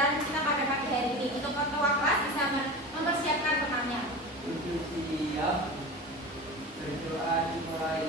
pembelajaran kita pada pagi hari ini. Untuk ketua kelas bisa mempersiapkan temannya. Untuk siap, berdoa dimulai.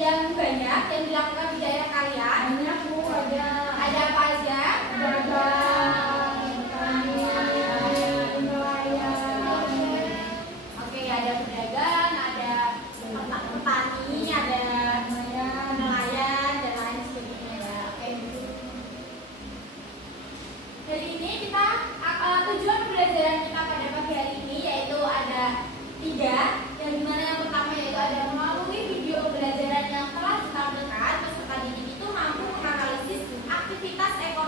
Yang banyak yang dilakukan di daerah kalian? Banyak Bu, ada apa aja? dagang, pertanian, nelayan. Oke, ada pedagang, ada petani, ada nelayan dan lain sebagainya ya. Oke. Jadi ini kita tujuan pembelajaran kita pada pagi hari ini yaitu ada 3, yang dimana yang pertama yaitu ada melalui video pembelajaran yang telah ditampilkan peserta didik itu mampu menganalisis aktivitas ekonomi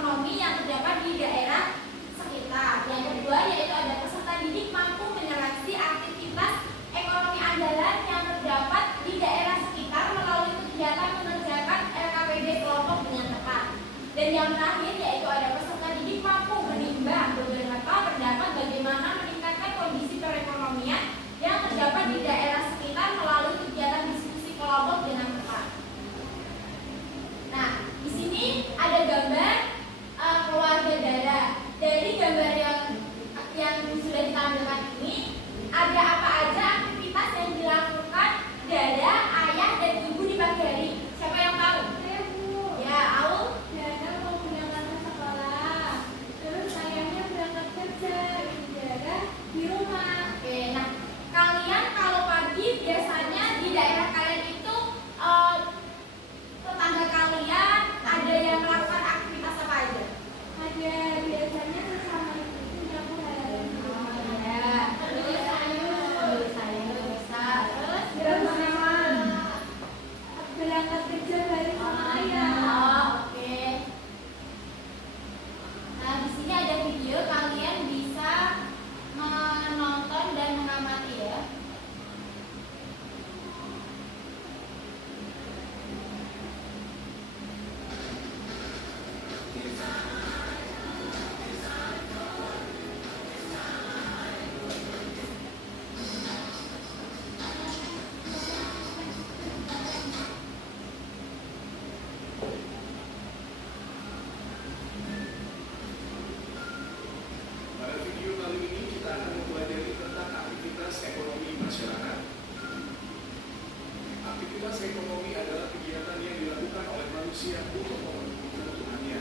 manusia untuk memenuhi kebutuhannya.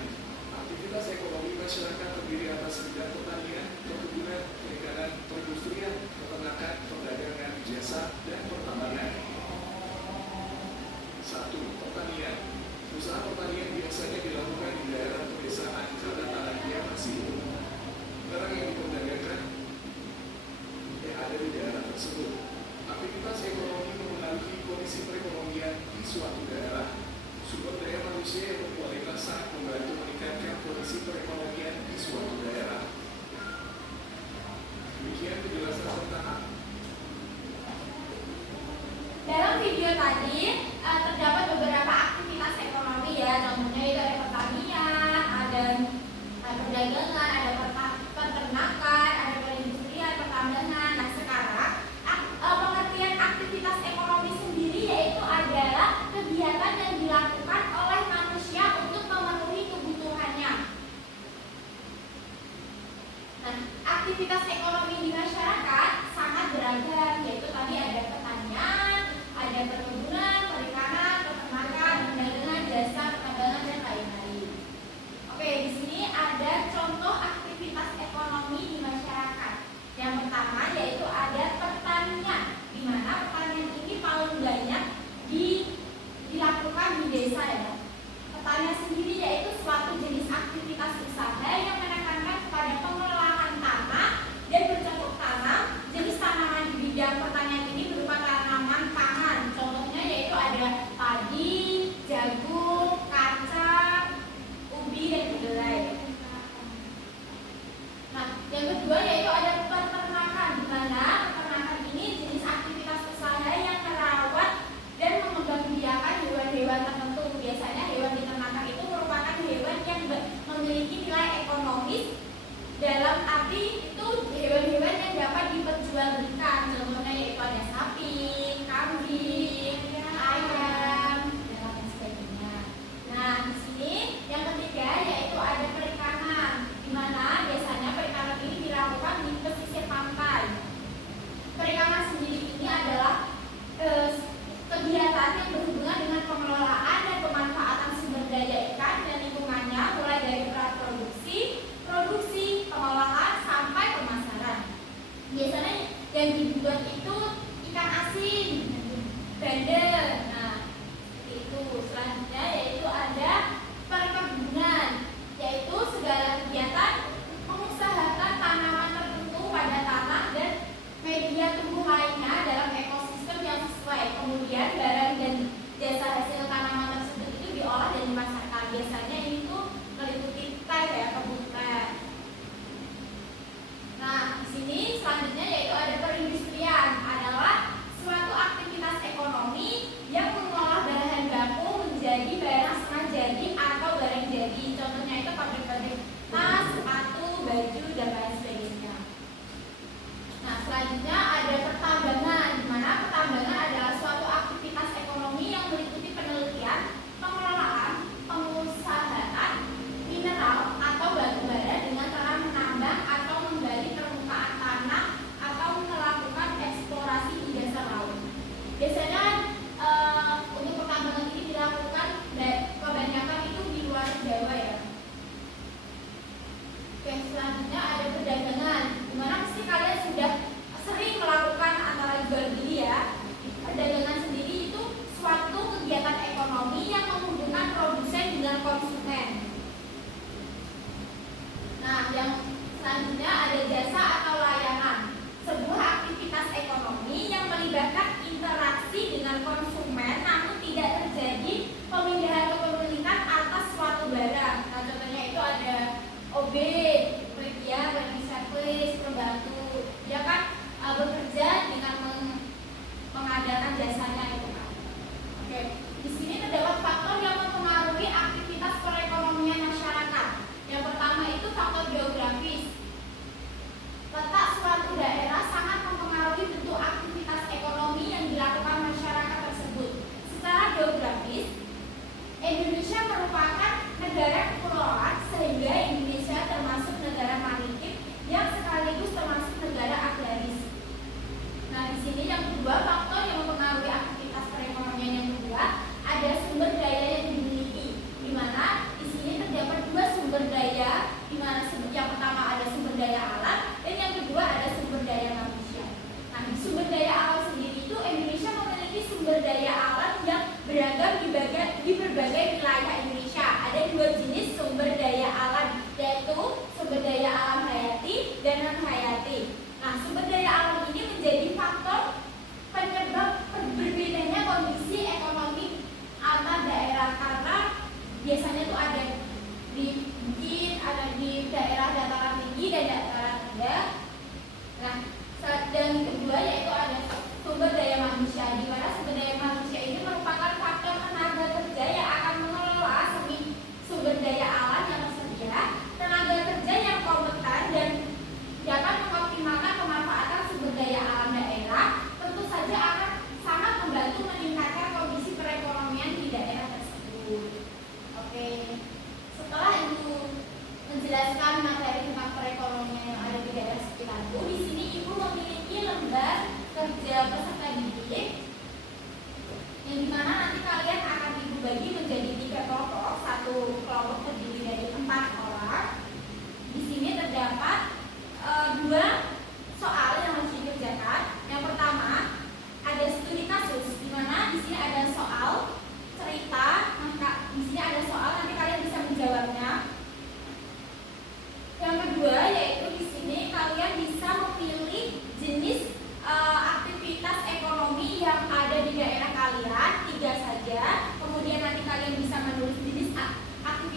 Aktivitas ekonomi masyarakat terdiri atas bidang pertanian, perkebunan, perikanan, perindustrian, peternakan, perdagangan, jasa, dan pertambangan. 1. Pertanian. Usaha pertanian biasanya dilakukan di daerah pedesaan karena tanahnya masih luas. Barang yang diperdagangkan yang ada di daerah tersebut. Aktivitas ekonomi mempengaruhi kondisi perekonomian di suatu daerah. Sumber daya manusia yang berkualitas sangat membantu meningkatkan kondisi perekonomian di suatu daerah. Demikian penjelasan tentang Dalam video tadi terdapat beberapa aktivitas ekonomi ya, contohnya itu ada pertanian, ada perdagangan, ada peternakan, ada perindustrian, pertambangan. Nah sekarang pengertian aktivitas ekonomi sendiri yaitu adalah kegiatan yang dilakukan oleh manusia untuk memenuhi kebutuhannya. Nah, aktivitas ekonomi di masyarakat sangat beragam, yaitu tadi ada pertanian, ada perkebunan, perikanan,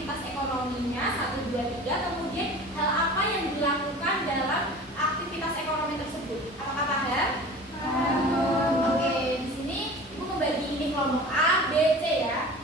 aktivitas ekonominya 1, 2, 3, kemudian hal apa yang dilakukan dalam aktivitas ekonomi tersebut. Apakah paham? Oke, di sini Ibu membagi ini kelompok A, B, C ya.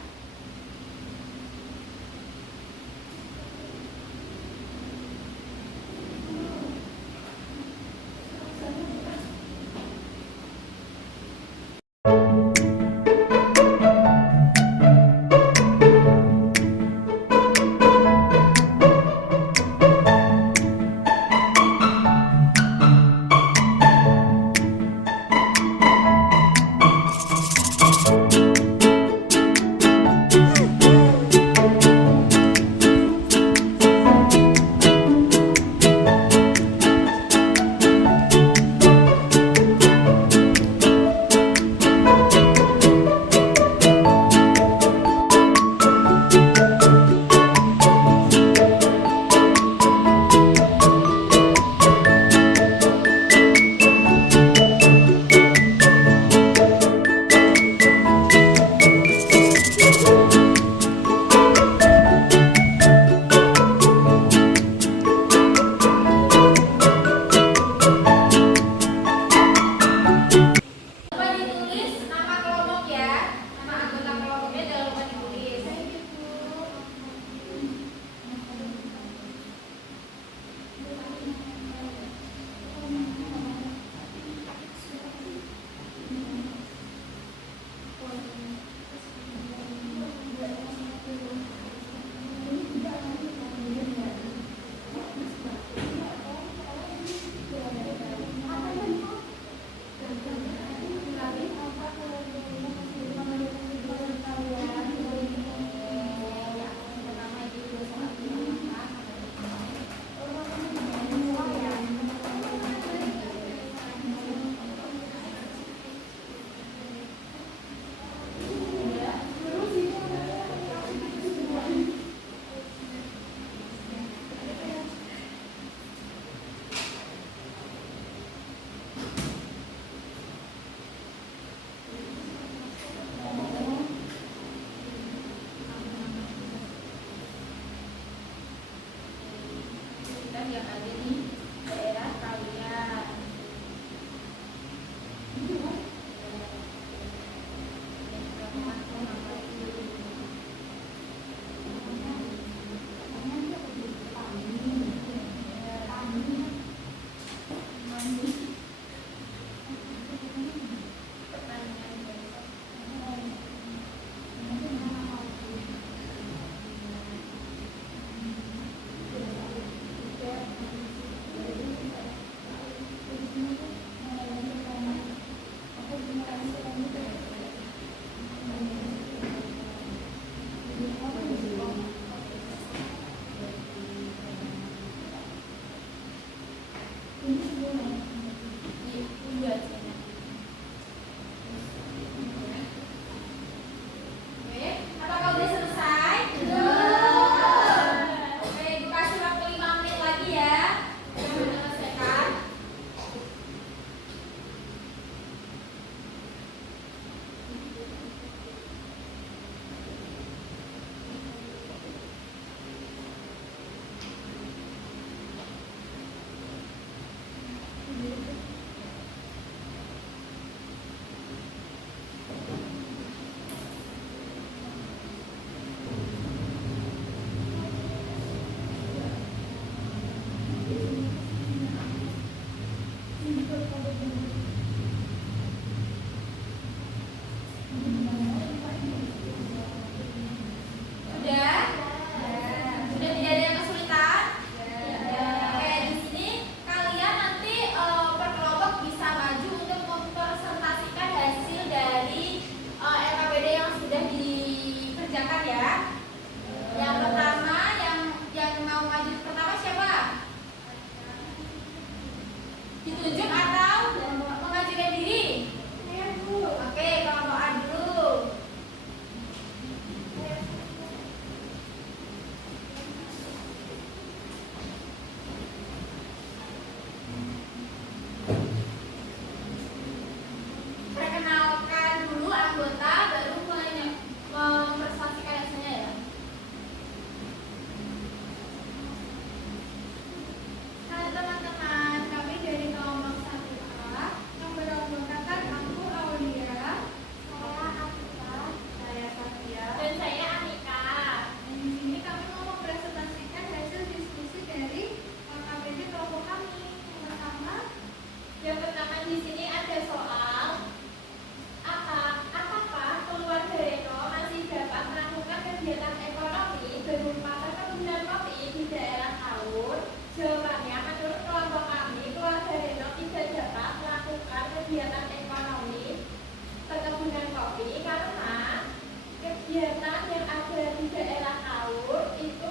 perkebunan yang ada di daerah Kaur itu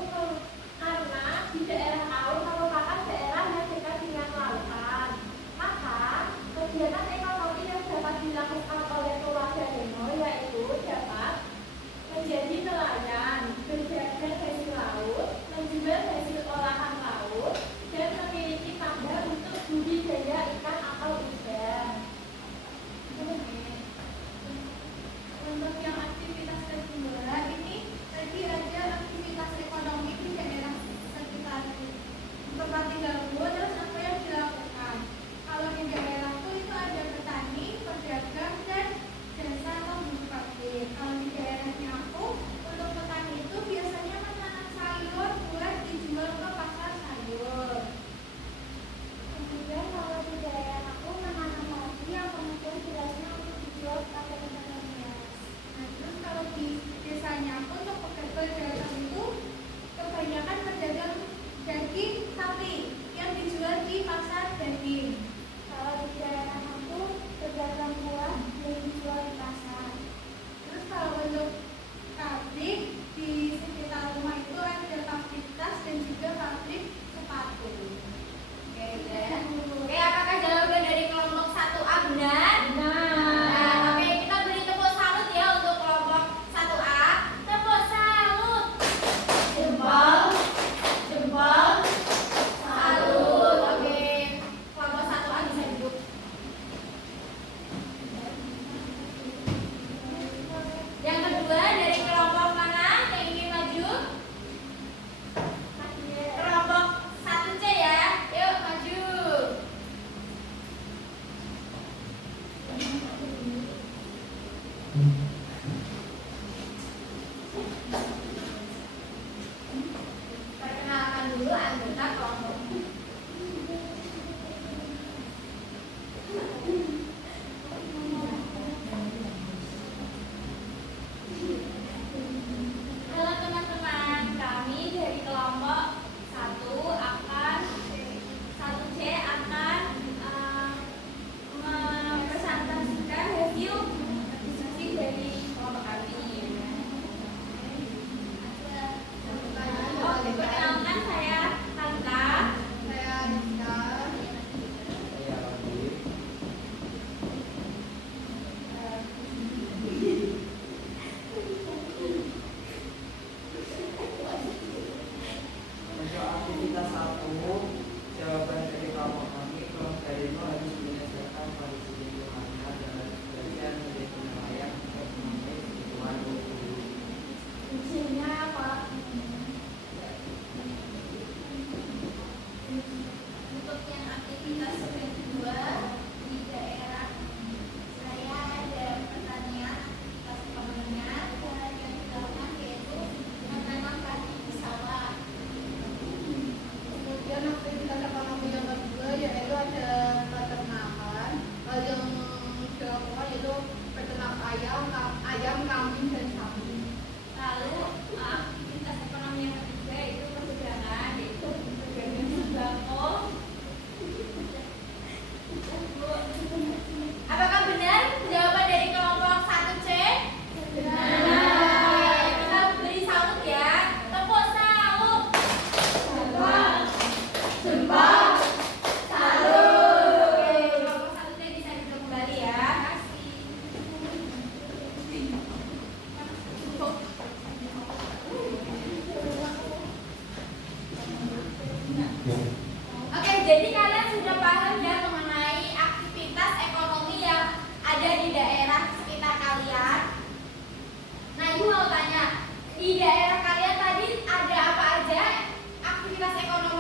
karena di daerah Kaur merupakan daerah yang dekat dengan lautan. Maka kegiatan ekonomi yang dapat dilakukan oleh keluarga Heno yaitu dapat menjadi nelayan, berdagang hasil laut, menjual hasil olahan laut, dan memiliki tambang untuk budidaya ikan atau udang. Untuk yang aktivitas kedua ini tadi ada aktivitas ekonomi di daerah sekitar tempat tinggalku. Terus apa yang dilakukan? Kalau di daerahku itu ada petani, pedagang, dan jasa atau buruh pabrik. Kalau di daerahnya aku, untuk petani itu biasanya menanam sayur, buah dijual ke pasar sayur. Kemudian kalau di daerah aku menanam padi yang kemudian jelasnya untuk dijual pada pedagang hias. Nah, terus kalau di desanya aku untuk pedagang itu kebanyakan pedagang daging sapi yang dijual di pasar daging. Kalau di daerah aku pedagang buah yang dijual di pasar. Terus kalau untuk pabrik di sekitar rumah itu ada pabrik tas dan juga pabrik sepatu. Oke, udah. Oke, apakah jawaban dari kelompok 1A benar? Nah, oke, kita beri tepuk salut ya untuk kelompok 1A. Tepuk salut. Jempol, jempol, salut. Oke, kelompok 1A bisa duduk. Yang kedua dari kelompok mana yang ingin maju? Kelompok 1C ya. Yuk maju. Perkenalkan dulu anggota kelompok. Halo teman-teman, kami dari kelompok 1C akan mempresentasikan hasil diskusi dari kelompok kami. Perkenalkan saya Tanta. Saya Rizka. Saya Rodi. Untuk aktivitas 1, jawaban dari kelompok kami, kelompok Heno harus menyelesaikan kondisi lingkungannya dan harus belajar menjadi nelayan untuk memenuhi kebutuhan guru. Fungsinya apa? Untuk yang aktivitas kedua di daerah saya ada pertanian, aktivitas ekonominya yang dilakukan yaitu menanam padi di sawah. Kemudian aktivitas ekonomi yang kedua yaitu ada peternakan. Hal yang dilakukan yaitu peternak ayam, kambing, dan sapi. Lalu aktivitas ekonomi yang ketiga itu perdagangan, yaitu perdagangan sembako. Apakah benar jawaban dari kelompok 1C? Benar. Kita beri salut ya. Tepuk salut. Jempol. Salut. Oke, kelompok 1C bisa duduk kembali ya. Oke, jadi kalian sudah paham ya mengenai aktivitas ekonomi yang ada di daerah sekitar kalian. Nah, ibu mau tanya, di daerah kalian tadi ada apa aja aktivitas ekonomi